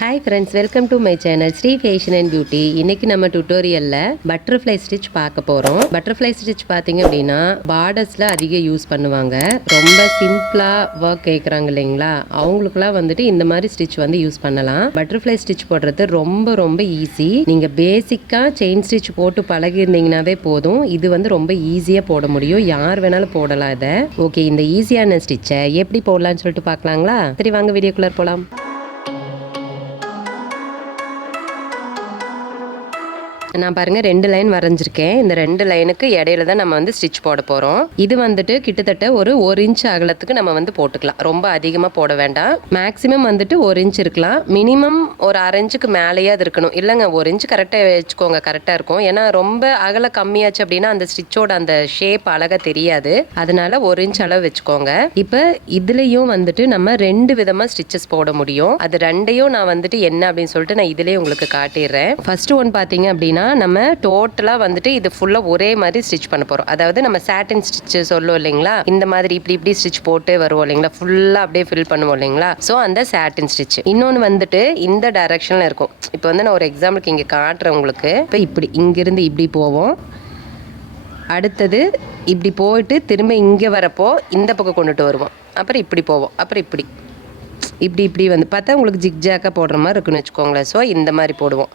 Hi friends, welcome to my channel Sri Fashion and Beauty. இன்னைக்கு நம்ம டுட்டோரியல்ல butterfly stitch பார்க்க போறோம். பட்டர்ஃப்ளை ஸ்டிச் பாத்தீங்க அப்படின்னா பார்டர்ஸ்ல அதிக யூஸ் பண்ணுவாங்க. ரொம்ப சிம்பிளா ஒர்க் கேக்குறாங்க இல்லைங்களா, அவங்களுக்குலாம் வந்துட்டு இந்த மாதிரி ஸ்டிச் வந்து யூஸ் பண்ணலாம். பட்டர்ஃப்ளை ஸ்டிச் போடுறது ரொம்ப ஈஸி. நீங்க பேசிக்கா செயின் ஸ்டிச் போட்டு பழகி இருந்தீங்கன்னாவே போதும். இது வந்து ரொம்ப ஈஸியா போட முடியும். யார் வேணாலும் போடலாம் இதை. ஓகே, இந்த ஈஸியான ஸ்டிச்சை எப்படி போடலாம்னு சொல்லிட்டு பார்க்கலாங்களா? சரி வாங்க வீடியோக்குள்ள போலாம். நான் பாருங்க 2 லைன் வரைஞ்சிருக்கேன். இந்த 2 லைனுக்கு இடையில தான் நம்ம வந்து ஸ்டிச் போட போறோம். இது வந்துட்டு கிட்டத்தட்ட ஒரு 1 இன்ச் அகலத்துக்கு நம்ம வந்து போட்டுக்கலாம். ரொம்ப அதிகமா போட வேண்டாம். மேக்ஸிமம் வந்துட்டு 1 இன்ச் இருக்கலாம். மினிமம் ஒரு 1/2 இன்ச்சுக்கு மேலேயே அது இருக்கணும். இல்லைங்க, 1 இன்ச் கரெக்டாக வச்சுக்கோங்க, கரெக்டாக இருக்கும். ஏன்னா ரொம்ப அகல கம்மியாச்சு அப்படின்னா அந்த ஸ்டிச்சோட அந்த ஷேப் அழகாக தெரியாது. அதனால 1 இன்ச் அளவு வச்சுக்கோங்க. இப்போ இதுலேயும் வந்துட்டு நம்ம 2 விதமாக ஸ்டிச்சஸ் போட முடியும். அது 2ஐயும் நான் வந்துட்டு என்ன அப்படின்னு சொல்லிட்டு நான் இதுலேயே உங்களுக்கு காட்டிடுறேன். ஃபர்ஸ்ட் ஒன் பார்த்தீங்க அப்படின்னா நம்ம டோட்டலாக வந்துட்டு இது ஃபுல்லாக ஒரே மாதிரி ஸ்டிச் பண்ண போகிறோம். அதாவது நம்ம சாட்டின் ஸ்டிச் சொல்லுவோம் இல்லைங்களா, இந்த மாதிரி இப்படி ஸ்டிச் போட்டு வருவோம் இல்லைங்களா, ஃபுல்லாக அப்படியே ஃபில் பண்ணுவோம் இல்லைங்களா. ஸோ அந்த சாட்டின் ஸ்டிச். இன்னொன்று வந்துட்டு இந்த டைரக்ஷனில் இருக்கும். இப்போ வந்து நான் ஒரு எக்ஸாம்பிளுக்கு இங்கே காட்டுறேன் உங்களுக்கு. இப்போ இப்படி இங்கிருந்து இப்படி போவோம், அடுத்தது இப்படி போயிட்டு திரும்ப இங்கே வரப்போ இந்த பக்கம் கொண்டுட்டு வருவோம், அப்புறம் இப்படி போவோம், அப்புறம் இப்படி வந்து பார்த்தா உங்களுக்கு ஜிக்ஜாக்காக போடுற மாதிரி இருக்குன்னு வச்சுக்கோங்களேன். ஸோ இந்த மாதிரி போடுவோம்.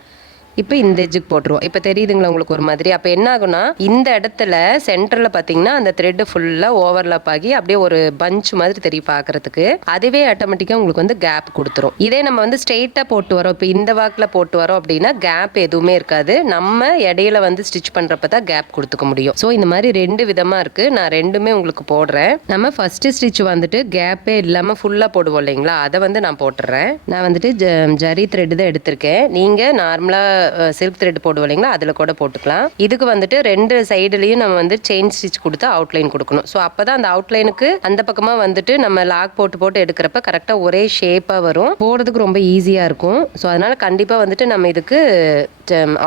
இப்போ இந்த எஜ்ஜுக்கு போட்டுருவோம். இப்போ தெரியுதுங்களா உங்களுக்கு ஒரு மாதிரி? அப்போ என்ன ஆகுனா, இந்த இடத்துல சென்டரில் பார்த்தீங்கன்னா அந்த த்ரெட்டு ஃபுல்லாக ஓவர்லாப் ஆகி அப்படியே ஒரு பஞ்ச் மாதிரி தெரியும் பார்க்கறதுக்கு. அதுவே ஆட்டோமேட்டிக்காக உங்களுக்கு வந்து கேப் கொடுத்துரும். இதே நம்ம வந்து ஸ்ட்ரெயிட்டாக போட்டு வரோம், இப்போ இந்த வாக்கில் போட்டு வரோம் அப்படின்னா கேப் எதுவுமே இருக்காது. நம்ம இடையில வந்து ஸ்டிச் பண்ணுறப்ப தான் கேப் கொடுத்துக்க முடியும். ஸோ இந்த மாதிரி 2 விதமாக இருக்குது. நான் 2மே உங்களுக்கு போடுறேன். நம்ம ஃபஸ்ட்டு ஸ்டிச் வந்துட்டு கேப்பே இல்லாமல் ஃபுல்லாக போடுவோம் இல்லைங்களா, அதை வந்து நான் போட்டுடுறேன். நான் வந்துட்டு ஜரி த்ரெட்டு தான் எடுத்திருக்கேன். நீங்கள் நார்மலாக சில்க் த்ரெட் போடுவோம் இல்லைங்களா, அதில் கூட போட்டுக்கலாம். இதுக்கு வந்துட்டு 2 சைடுலையும் நம்ம வந்து செயின் ஸ்டிச் கொடுத்து அவுட்லைன் கொடுக்கணும். ஸோ அப்போ தான் அந்த அவுட்லைனுக்கு அந்த பக்கமாக வந்துட்டு நம்ம லாக் போட்டு எடுக்கிறப்ப கரெக்டாக ஒரே ஷேப்பாக வரும். போடுறதுக்கு ரொம்ப ஈஸியாக இருக்கும். ஸோ அதனால் கண்டிப்பாக வந்துட்டு நம்ம இதுக்கு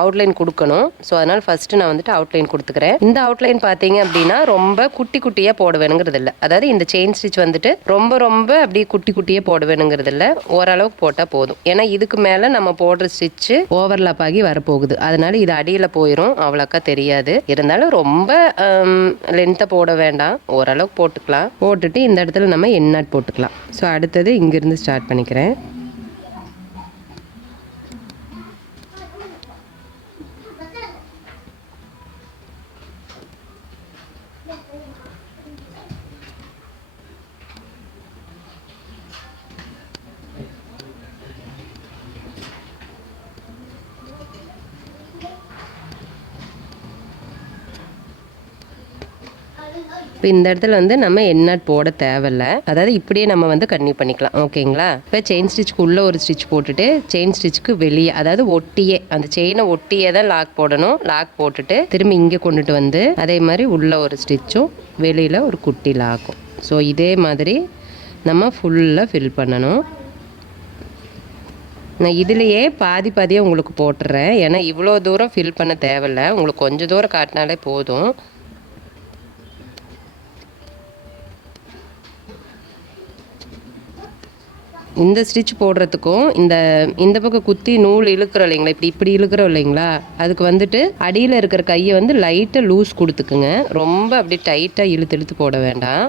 அவுட்லைன் கொடுக்கணும். ஸோ அதனால் ஃபஸ்ட்டு நான் வந்துட்டு அவுட்லைன் கொடுத்துக்கிறேன். இந்த அவுட்லைன் பார்த்தீங்க அப்படின்னா ரொம்ப குட்டியாக போட வேணுங்கிறது இல்லை. அதாவது இந்த செயின் ஸ்டிச் வந்துட்டு ரொம்ப அப்படியே குட்டியாக போட வேணுங்கிறது இல்லை. ஓரளவுக்கு போட்டால் போதும். ஏன்னா இதுக்கு மேலே நம்ம போடுற ஸ்டிச்சு ஓவர்லாப் ஆகி வரப்போகுது. அதனால இது அடியில் போயிடும், அவ்வளோக்கா தெரியாது. இருந்தாலும் ரொம்ப லென்த்தை போட வேண்டாம், ஓரளவுக்கு போட்டுக்கலாம். போட்டுட்டு இந்த இடத்துல நம்ம எண்ணாட் போட்டுக்கலாம். ஸோ அடுத்தது இங்கிருந்து ஸ்டார்ட் பண்ணிக்கிறேன். இப்போ இந்த இடத்துல வந்து நம்ம எண்ணாட் போட தேவையில்லை. அதாவது இப்படியே நம்ம வந்து கன்டினியூ பண்ணிக்கலாம். ஓகேங்களா? இப்போ செயின் ஸ்டிச்சுக்கு உள்ள ஒரு ஸ்டிச் போட்டுட்டு செயின் ஸ்டிச்சுக்கு வெளியே, அதாவது ஒட்டியே அந்த செயினை ஒட்டியே தான் லாக் போடணும். லாக் போட்டுட்டு திரும்பி இங்கே கொண்டுட்டு வந்து அதே மாதிரி உள்ள ஒரு ஸ்டிச்சும் வெளியில் ஒரு குட்டி லாக்கும். ஸோ இதே மாதிரி நம்ம ஃபுல்லாக ஃபில் பண்ணணும். நான் இதுலேயே பாதியாக உங்களுக்கு போட்டுறேன். ஏன்னா இவ்வளோ தூரம் ஃபில் பண்ண தேவையில்லை, உங்களுக்கு கொஞ்சம் தூரம் காட்டினாலே போதும். இந்த ஸ்டிச் போடுறதுக்கும் இந்த பக்கம் குத்தி நூல் இழுக்கிறோம் இல்லைங்களா, இப்படி இழுக்கிறோம் இல்லைங்களா, அதுக்கு வந்துட்டு அடியில் இருக்கிற கையை வந்து லைட்டாக லூஸ் கொடுத்துக்குங்க. ரொம்ப அப்படி டைட்டாக இழுத்து போட வேண்டாம்.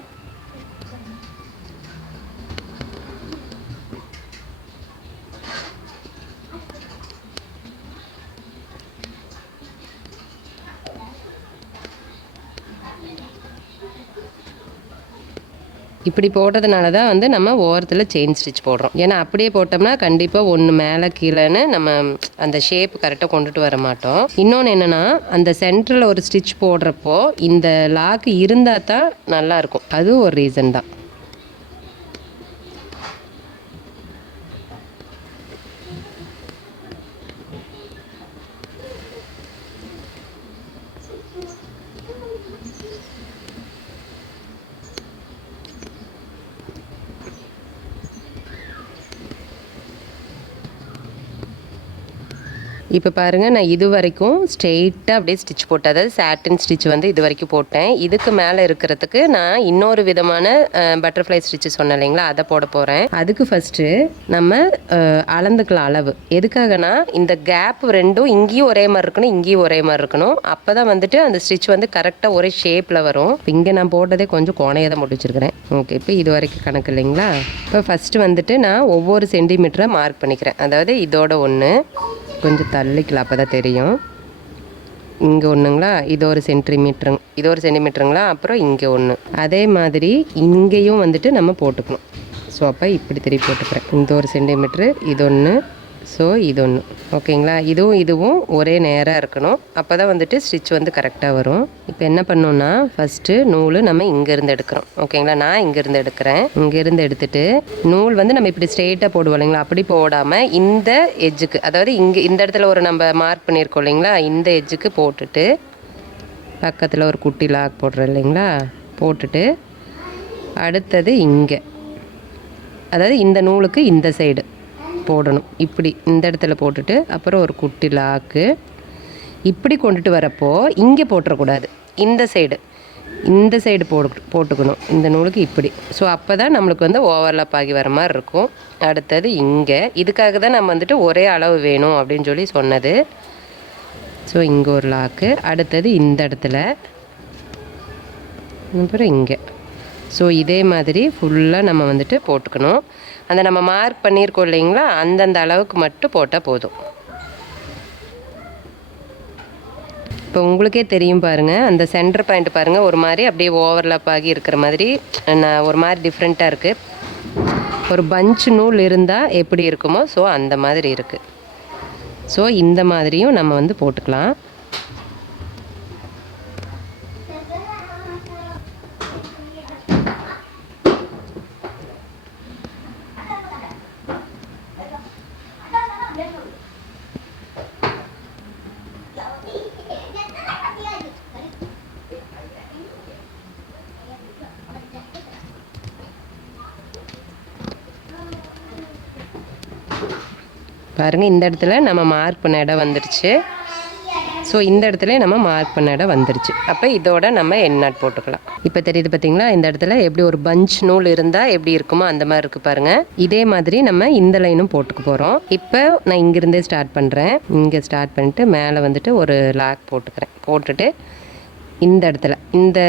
இப்படி போட்டதுனால தான் வந்து நம்ம ஓரத்தில் செயின் ஸ்டிச் போடுறோம். ஏன்னா அப்படியே போட்டோம்னா கண்டிப்பாக ஒன்று மேலே கீழேன்னு நம்ம அந்த ஷேப் கரெக்டாக கொண்டுட்டு வர மாட்டோம். இன்னொன்று என்னென்னா, அந்த சென்டரில் ஒரு ஸ்டிச் போடுறப்போ இந்த லாக் இருந்தால் தான் நல்லாயிருக்கும். அது ஒரு ரீசன் தான். இப்போ பாருங்கள், நான் இது வரைக்கும் ஸ்ட்ரெயிட்டாக அப்படியே ஸ்டிச் போட்டேன். அதாவது சாட்டின் ஸ்டிச் வந்து இது வரைக்கும் போட்டேன். இதுக்கு மேலே இருக்கிறதுக்கு நான் இன்னொரு விதமான பட்டர்ஃப்ளை ஸ்டிச்சு சொன்னேன் இல்லைங்களா, அதை போட போகிறேன். அதுக்கு ஃபஸ்ட்டு நம்ம அளந்துக்கலாம் அளவு. எதுக்காகனா இந்த கேப் ரெண்டும் இங்கேயும் ஒரே மாதிரி இருக்கணும், இங்கேயும் ஒரே மாதிரி இருக்கணும். அப்போ தான் வந்துட்டு அந்த ஸ்டிச் வந்து கரெக்டாக ஒரே ஷேப்பில் வரும். இங்கே நான் போட்டதே கொஞ்சம் கோணையாக தான் போட்டு வச்சுருக்கிறேன். ஓகே, இப்போ இது வரைக்கும் கணக்கு இல்லைங்களா. இப்போ ஃபஸ்ட்டு வந்துட்டு நான் ஒவ்வொரு சென்டிமீட்டரை மார்க் பண்ணிக்கிறேன். அதாவது இதோட ஒன்று கொஞ்சம் தள்ளிக்கலாம், அப்போ தான் தெரியும். இங்கே ஒன்றுங்களா, இது ஒரு சென்டிமீட்டருங்களா, அப்புறம் இங்கே ஒன்று. அதே மாதிரி இங்கேயும் வந்துட்டு நம்ம போட்டுக்கணும். ஸோ அப்போ இப்படி திருப்பி போட்டுக்கிறேன். இந்த ஒரு சென்டிமீட்ரு, இது ஒன்று, ஸோ இது ஒன்று. ஓகேங்களா, இதுவும் ஒரே நேராக இருக்கணும். அப்போ தான் வந்துட்டு ஸ்டிச் வந்து கரெக்டாக வரும். இப்போ என்ன பண்ணோன்னா, ஃபஸ்ட்டு நூல் நம்ம இங்கேருந்து எடுக்கிறோம். ஓகேங்களா, நான் இங்கேருந்து எடுக்கிறேன். இங்கேருந்து எடுத்துகிட்டு நூல் வந்து நம்ம இப்படி ஸ்ட்ரெயிட்டாக போடுவோம் இல்லைங்களா, அப்படி போடாமல் இந்த எஜ்ஜுக்கு, அதாவது இங்கே இந்த இடத்துல ஒரு நம்ம மார்க் பண்ணியிருக்கோம் இல்லைங்களா, இந்த எஜ்ஜுக்கு போட்டுட்டு பக்கத்தில் ஒரு குட்டி லாக் போடுறோம் இல்லைங்களா, போட்டுட்டு அடுத்தது இங்கே, அதாவது இந்த நூலுக்கு இந்த சைடு போடணும். இப்படி இந்த இடத்துல போட்டுட்டு அப்புறம் ஒரு குட்டி லாக்கு இப்படி கொண்டுட்டு வரப்போ இங்கே போட்டுறக்கூடாது, இந்த சைடு போட்டுக்கணும் இந்த நூலுக்கு இப்படி. ஸோ அப்போ தான் நம்மளுக்கு வந்து ஓவர்லாப் ஆகி வர மாதிரி இருக்கும். அடுத்தது இங்கே, இதுக்காக தான் நம்ம வந்துட்டு ஒரே அளவு வேணும் அப்படின்னு சொல்லி சொன்னது. ஸோ இங்கே ஒரு லாக்கு, அடுத்தது இந்த இடத்துல, அப்புறம் இங்கே. ஸோ இதே மாதிரி ஃபுல்லாக நம்ம வந்துட்டு போட்டுக்கணும். அந்த நம்ம மார்க் பண்ணியிருக்கோம் இல்லைங்களா, அந்தந்த அளவுக்கு மட்டும் போட்டால் போதும். இப்போ உங்களுக்கே தெரியும் பாருங்கள், அந்த சென்டர் பாயிண்ட் பாருங்கள், ஒரு மாதிரி அப்படியே ஓவர்லாப் ஆகி இருக்கிற மாதிரி ஒரு மாதிரி டிஃப்ரெண்ட்டாக இருக்குது. ஒரு பஞ்ச் நூல் இருந்தால் எப்படி இருக்குமோ, ஸோ அந்த மாதிரி இருக்குது. ஸோ இந்த மாதிரியும் நம்ம வந்து போட்டுக்கலாம். பாருங்கள், இந்த இடத்துல நம்ம மார்க் பண்ண இடம் வந்துடுச்சு. ஸோ இந்த இடத்துல நம்ம மார்க் பண்ண இடம் வந்துடுச்சு. அப்போ இதோட நம்ம எண்ட் நாட் போட்டுக்கலாம். இப்போ தெரியுது பார்த்தீங்களா, இந்த இடத்துல எப்படி ஒரு பஞ்ச் நூல் இருந்தால் எப்படி இருக்குமோ அந்த மாதிரி இருக்குது பாருங்கள். இதே மாதிரி நம்ம இந்த லைனும் போட்டுக்க போகிறோம். இப்போ நான் இங்கேருந்தே ஸ்டார்ட் பண்ணுறேன். இங்கே ஸ்டார்ட் பண்ணிட்டு மேலே வந்துட்டு ஒரு லாக் போட்டுக்கிறேன். போட்டுட்டு இந்த இடத்துல இந்த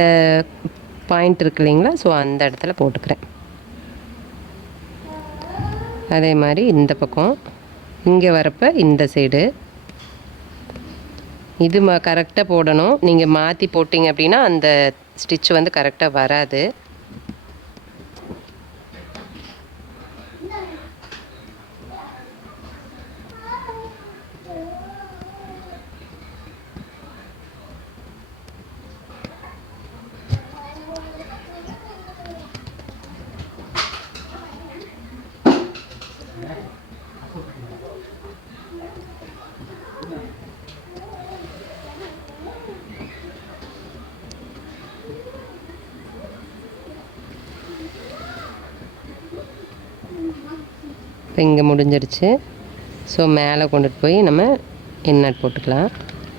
பாயிண்ட் இருக்கு இல்லைங்களா, ஸோ அந்த இடத்துல போட்டுக்கிறேன். அதே மாதிரி இந்த பக்கம் இங்கே வரப்போ இந்த சைடு இது கரெக்டாக போடணும். நீங்கள் மாற்றி போட்டிங்க அப்படின்னா அந்த ஸ்டிச் வந்து கரெக்டாக வராது. இப்போ இங்கே முடிஞ்சிருச்சு. ஸோ மேலே கொண்டுட்டு போய் நம்ம எண்ட் நாட் போட்டுக்கலாம்.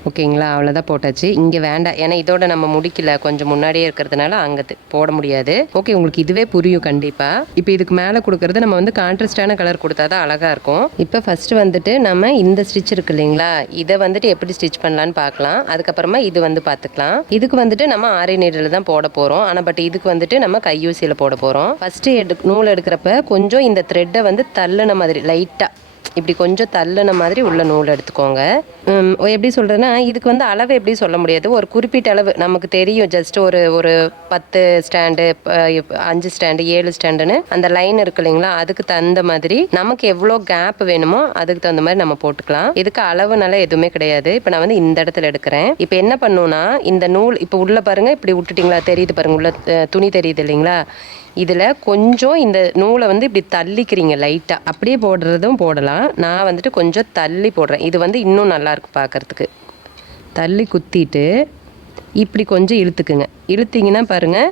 ஓகேங்களா, அவ்வளோதான் போட்டாச்சு. இங்கே வேண்டாம், ஏன்னா இதோட நம்ம முடிக்கல, கொஞ்சம் முன்னாடியே இருக்கிறதுனால அங்கே போட முடியாது. ஓகே, உங்களுக்கு இதுவே புரியும் கண்டிப்பாக. இப்போ இதுக்கு மேலே கொடுக்குறது நம்ம வந்து கான்ட்ராஸ்டான கலர் கொடுத்தா தான் அழகாக இருக்கும். இப்போ ஃபஸ்ட்டு வந்துட்டு நம்ம இந்த ஸ்டிச் இருக்கு இல்லைங்களா, இதை வந்துட்டு எப்படி ஸ்டிச் பண்ணலான்னு பார்க்கலாம். அதுக்கப்புறமா இது வந்து பார்த்துக்கலாம். இதுக்கு வந்துட்டு நம்ம ஆரி நீடில் தான் போட போகிறோம். ஆனால் பட் இதுக்கு வந்துட்டு நம்ம கையூசியில் போட போகிறோம். ஃபஸ்ட்டு நூல் எடுக்கிறப்ப கொஞ்சம் இந்த த்ரெட்டை வந்து தள்ளுன மாதிரி லைட்டாக இப்படி கொஞ்சம் தள்ளுன மாதிரி உள்ள நூல் எடுத்துக்கோங்க. எப்படி சொல்கிறதுன்னா, இதுக்கு வந்து அளவு எப்படி சொல்ல முடியாது, ஒரு குறிப்பிட்ட அளவு நமக்கு தெரியும். ஜஸ்ட் ஒரு 10 ஸ்டாண்டு, 5 ஸ்டாண்டு, 7 ஸ்டாண்டுன்னு அந்த லைன் இருக்கு இல்லைங்களா, அதுக்கு தகுந்த மாதிரி நமக்கு எவ்வளோ கேப் வேணுமோ அதுக்கு தகுந்த மாதிரி நம்ம போட்டுக்கலாம். இதுக்கு அளவுனால எதுவுமே கிடையாது. இப்போ நான் வந்து இந்த இடத்துல எடுக்கிறேன். இப்போ என்ன பண்ணுன்னா, இந்த நூல் இப்போ உள்ள பாருங்கள், இப்படி விட்டுட்டிங்களா, தெரியுது பாருங்கள், உள்ள துணி தெரியுது இல்லைங்களா, இதில் கொஞ்சம் இந்த நூலை வந்து இப்படி தள்ளிக்கிறீங்க லைட்டாக. அப்படியே போடுறதும் போடலாம். நான் வந்துட்டு கொஞ்சம் தள்ளி போடுறேன். இது வந்து இன்னும் நல்லாயிருக்கு பார்க்குறதுக்கு. தள்ளி குத்திட்டு இப்படி கொஞ்சம் இழுத்துக்குங்க. இழுத்திங்கன்னா பாருங்கள்,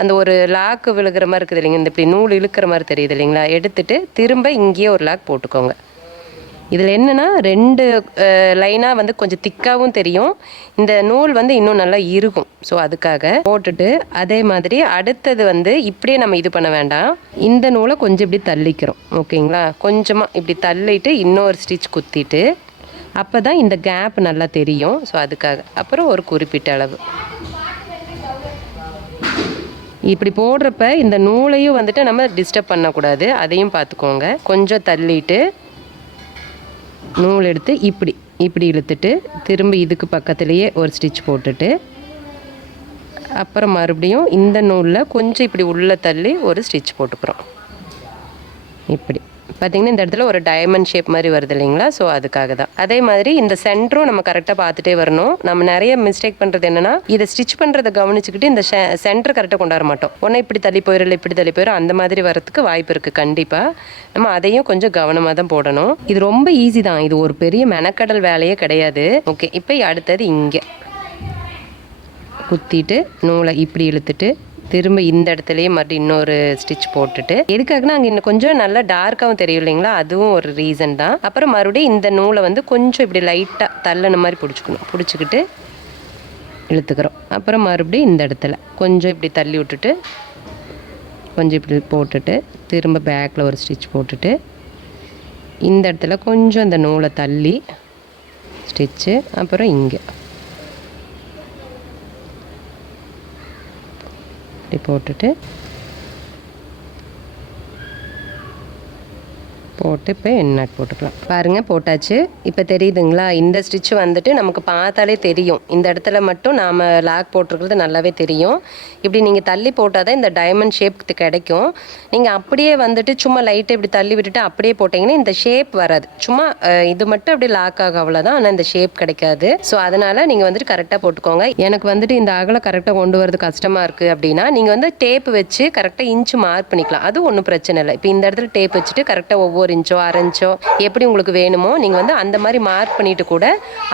அந்த ஒரு லாக்கு விழுகிற மாதிரி இருக்குது இல்லைங்க, இந்த இப்படி நூல் இழுக்கிற மாதிரி தெரியுது இல்லைங்களா, எடுத்துகிட்டு திரும்ப இங்கேயே ஒரு லாக் போட்டுக்கோங்க. இதில் என்னென்னா 2 லைனாக வந்து கொஞ்சம் திக்காகவும் தெரியும், இந்த நூல் வந்து இன்னும் நல்லா இருக்கும். ஸோ அதுக்காக போட்டுட்டு அதே மாதிரி அடுத்தது வந்து இப்படியே நம்ம இது பண்ண வேண்டாம், இந்த நூலை கொஞ்சம் இப்படி தள்ளிக்கிறோம். ஓகேங்களா, கொஞ்சமாக இப்படி தள்ளிட்டு இன்னொரு ஸ்டிச் குத்திட்டு அப்போ தான் இந்த கேப் நல்லா தெரியும். ஸோ அதுக்காக அப்புறம் ஒரு குறிப்பிட்ட அளவு இப்படி போடுறப்ப இந்த நூலையும் வந்துட்டு நம்ம டிஸ்டர்ப் பண்ணக்கூடாது, அதையும் பார்த்துக்கோங்க. கொஞ்சம் தள்ளிட்டு நூல் எடுத்து இப்படி இப்படி இழுத்துட்டு திரும்ப இதுக்கு பக்கத்துலேயே ஒரு ஸ்டிச் போட்டுட்டு அப்புறம் மறுபடியும் இந்த நூலில் கொஞ்சம் இப்படி உள்ளே தள்ளி ஒரு ஸ்டிச் போட்டுக்கிறோம். இப்படி பார்த்திங்கன்னா இந்த இடத்துல ஒரு டைமண்ட் ஷேப் மாதிரி வருது இல்லைங்களா, ஸோ அதுக்காக தான். அதே மாதிரி இந்த சென்டரும் நம்ம கரெக்டாக பார்த்துட்டே வரணும். நம்ம நிறைய மிஸ்டேக் பண்ணுறது என்னென்னா, இதை ஸ்டிச் பண்ணுறதை கவனிச்சுக்கிட்டு இந்த சென்டர் கரெக்டாக கொண்டாட மாட்டோம். ஒன்றா இப்படி தள்ளி போயிடும், இப்படி தள்ளி போயிடும், அந்த மாதிரி வரதுக்கு வாய்ப்பு இருக்குது. கண்டிப்பாக நம்ம அதையும் கொஞ்சம் கவனமாக தான் போடணும். இது ரொம்ப ஈஸி தான், இது ஒரு பெரிய மெனக்கடல் வேலையே கிடையாது. ஓகே, இப்போ அடுத்தது இங்கே குத்திட்டு நூலை இப்படி இழுத்துட்டு திரும்ப இந்த இடத்துலையே மறுபடியும் இன்னொரு ஸ்டிச் போட்டுட்டு, எதுக்காகனா அங்கே இன்னும் கொஞ்சம் நல்லா டார்க்காகவும் தெரியும் இல்லைங்களா, அதுவும் ஒரு ரீசன் தான். அப்புறம் மறுபடியும் இந்த நூலை வந்து கொஞ்சம் இப்படி லைட்டாக தள்ளன மாதிரி பிடிச்சிக்கிட்டு இழுத்துக்கிறோம். அப்புறம் மறுபடியும் இந்த இடத்துல கொஞ்சம் இப்படி தள்ளி விட்டுட்டு கொஞ்சம் இப்படி போட்டுட்டு திரும்ப பேக்கில் ஒரு ஸ்டிச் போட்டுட்டு இந்த இடத்துல கொஞ்சம் இந்த நூலை தள்ளி ஸ்டிச்சு, அப்புறம் இங்கே இப்படி போட்டுட்டு போட்டு இப்போ எண்ணாட் போட்டுக்கலாம். பாருங்கள், போட்டாச்சு. இப்போ தெரியுதுங்களா, இந்த ஸ்டிச்சு வந்துட்டு நமக்கு பார்த்தாலே தெரியும், இந்த இடத்துல மட்டும் நாம் லாக் போட்டிருக்கிறது நல்லாவே தெரியும். இப்படி நீங்கள் தள்ளி போட்டால் தான் இந்த டைமண்ட் ஷேப் கிடைக்கும். நீங்கள் அப்படியே வந்துட்டு சும்மா லைட்டை இப்படி தள்ளி விட்டுட்டு அப்படியே போட்டிங்கன்னா இந்த ஷேப் வராது, சும்மா இது மட்டும் அப்படியே லாக் ஆகும், அவ்வளோதான். ஆனால் இந்த ஷேப் கிடைக்காது. ஸோ அதனால் நீங்கள் வந்துட்டு கரெக்டாக போட்டுக்கோங்க. எனக்கு வந்துட்டு இந்த அகலை கரெக்டாக கொண்டு வரது கஷ்டமாக இருக்குது அப்படின்னா நீங்கள் வந்து டேப் வச்சு கரெக்டாக இன்ச்சு மார்க் பண்ணிக்கலாம், அது ஒன்றும் பிரச்சனை இல்லை. இப்போ இந்த இடத்துல டேப் வச்சுட்டு கரெக்டாக ஒவ்வொரு இன்ச்சோ 1/2 இன்ச்சோ எப்படி உங்களுக்கு வேணுமோ நீங்கள் வந்து அந்த மாதிரி மார்க் பண்ணிட்டு கூட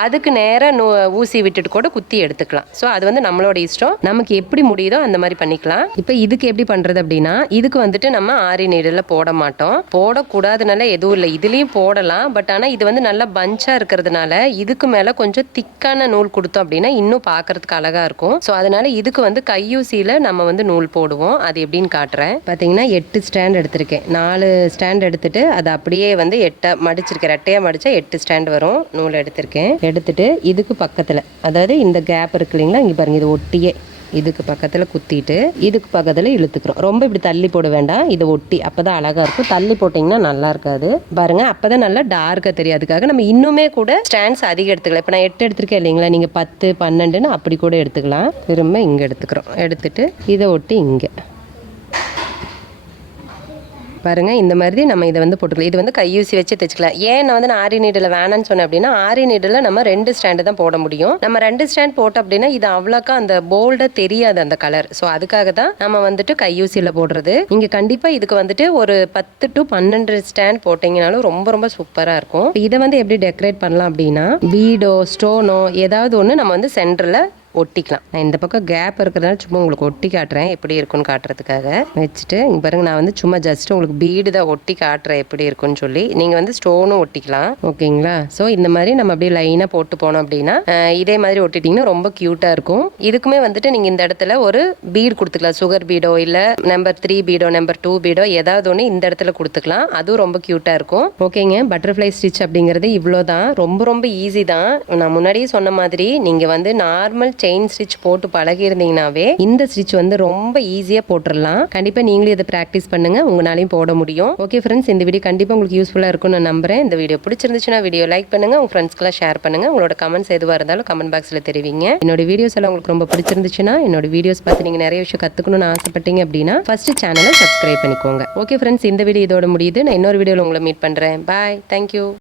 அதுக்கு நேராக ஊசி விட்டுட்டு கூட குத்தி எடுத்துக்கலாம். ஸோ அது வந்து நம்மளோட இஷ்டம், நமக்கு எப்படி முடியுதோ அந்த மாதிரி பண்ணிக்கலாம். இப்போ இதுக்கு எப்படி பண்ணுறது அப்படின்னா, இதுக்கு வந்துட்டு நம்ம ஆரி நீடில் போட மாட்டோம், போடக்கூடாதுனால எதுவும் இல்லை, இதுலேயும் போடலாம். பட் ஆனால் இது வந்து நல்லா பஞ்சாக இருக்கிறதுனால இதுக்கு மேலே கொஞ்சம் திக்கான நூல் கொடுத்தோம் அப்படின்னா இன்னும் பார்க்கறதுக்கு அழகாக இருக்கும். ஸோ அதனால இதுக்கு வந்து கையூசியில் நம்ம வந்து நூல் போடுவோம். அது எப்படின்னு காட்டுறேன். பார்த்தீங்கன்னா 8 ஸ்டாண்ட் எடுத்திருக்கேன், 4 ஸ்டாண்ட் எடுத்துட்டு அதை அப்படியே வந்து 8 மடிச்சிருக்கேன், ரெட்டையாக மடித்தா 8 ஸ்டாண்ட் வரும். நூல் எடுத்திருக்கேன். எடுத்துட்டு இதுக்கு பக்கத்தில், அதாவது இந்த கேப் இருக்கு இல்லைங்களா, இங்கே பாருங்கள், இது ஒட்டியே இதுக்கு பக்கத்தில் குத்திட்டு இதுக்கு பக்கத்தில் இழுத்துக்கிறோம். ரொம்ப இப்படி தள்ளி போட வேண்டாம், இதை ஒட்டி, அப்போ தான் அழகாக இருக்கும். தள்ளி போட்டிங்கன்னா நல்லா இருக்காது பாருங்கள், அப்போ தான் நல்லா டார்க்காக தெரியும். அதுக்காக நம்ம இன்னுமே கூட ஸ்டாண்ட்ஸ் அதிகம் எடுத்துக்கலாம். இப்போ நான் 8 எடுத்துருக்கேன் இல்லைங்களா, நீங்கள் 10, 12ன்னு அப்படி கூட எடுத்துக்கலாம். திரும்ப இங்கே எடுத்துக்கிறோம். எடுத்துட்டு இதை ஒட்டி இங்கே பாருங்கள், இந்த மாதிரி நம்ம இதை வந்து போட்டுக்கலாம். இது வந்து கையூசி வச்சு தைச்சிக்கலாம். ஏன் நான் வந்து ஆரி நீடில் வேணான்னு சொன்னேன் அப்படின்னா, ஆரி நீடில் நம்ம 2 ஸ்டாண்டு தான் போட முடியும். நம்ம 2 ஸ்டாண்ட் போட்டோம் அப்படின்னா இது அவ்வளோக்கா அந்த போல்டாக தெரியாது அந்த கலர். ஸோ அதுக்காக தான் நம்ம வந்துட்டு கையூசியில் போடுறது. நீங்கள் கண்டிப்பாக இதுக்கு வந்துட்டு ஒரு 10 to 12 ஸ்டாண்ட் போட்டிங்கனாலும் ரொம்ப ரொம்ப சூப்பராக இருக்கும். இதை வந்து எப்படி டெக்கரேட் பண்ணலாம் அப்படின்னா, பீடோ ஸ்டோனோ ஏதாவது ஒன்று நம்ம வந்து சென்டரில் ஒட்டிக்கலாம். நான் இந்த பக்கம் கேப் இருக்கிறதுனால சும்மா உங்களுக்கு ஒட்டி காட்டுறேன், எப்படி இருக்குன்னு காட்டுறதுக்காக வச்சுட்டு. இங்கே பாருங்க, நான் வந்து சும்மா ஜஸ்ட் உங்களுக்கு பீடு தான் ஒட்டி காட்டுறேன் எப்படி இருக்குன்னு சொல்லி. நீங்கள் வந்து ஸ்டோனும் ஒட்டிக்கலாம். ஓகேங்களா, ஸோ இந்த மாதிரி நம்ம அப்படியே லைனாக போட்டு போனோம் அப்படின்னா இதே மாதிரி ஒட்டிட்டிங்கன்னா ரொம்ப க்யூட்டாக இருக்கும். இதுக்குமே வந்துட்டு நீங்கள் இந்த இடத்துல ஒரு பீடு கொடுத்துக்கலாம், சுகர் பீடோ இல்லை நம்பர் 3 பீடோ நம்பர் 2 பீடோ ஏதாவது ஒன்று இந்த இடத்துல கொடுத்துக்கலாம். அதுவும் ரொம்ப க்யூட்டாக இருக்கும். ஓகேங்க, பட்டர்ஃப்ளை ஸ்டிச் அப்படிங்கிறது இவ்வளோ தான், ரொம்ப ரொம்ப ஈஸி தான். நான் முன்னாடியே சொன்ன மாதிரி நீங்கள் வந்து நார்மல் செயின் ஸ்டிச் போட்டு பழகி இருந்தீங்கன்னாவே இந்த ஸ்டிச் வந்து ரொம்ப ஈஸியா போட்டுடலாம். கண்டிப்பா நீங்களும் இதை பிராக்டிஸ் பண்ணுங்க, உங்களாலையும் போட முடியும். ஓகே ஃப்ரெண்ட்ஸ், இந்த வீடியோ கண்டிப்பா உங்களுக்கு யூஸ்ஃபுல்லா இருக்கும்னு நான் நம்புறேன். இந்த வீடியோ பிடிச்சிருந்துச்சுன்னா வீடியோ லைக் பண்ணுங்க, உங்க ஃப்ரெண்ட்ஸ்க்குலாம் ஷேர் பண்ணுங்க. உங்களோட கமெண்ட்ஸ் எதுவாக இருந்தாலும் கமெண்ட் பாக்ஸ்ல தெரிவிங்க. என்னோட வீடியோஸ் எல்லாம் உங்களுக்கு ரொம்ப பிடிச்சிருந்துச்சுன்னா, என்னோட வீடியோஸ் பார்த்து நீங்க நிறைய விஷயம் கத்துக்கணும்னு ஆசைப்பட்டீங்க அப்படின்னா ஃபர்ஸ்ட் சேனலை சப்ஸ்கிரைப் பண்ணிக்கோங்க. ஓகே ஃப்ரெண்ட்ஸ், இந்த வீடியோ இதோட முடியுது. நான் இன்னொரு வீடியோல உங்களை மீட் பண்றேன். பாய், தேங்க்யூ.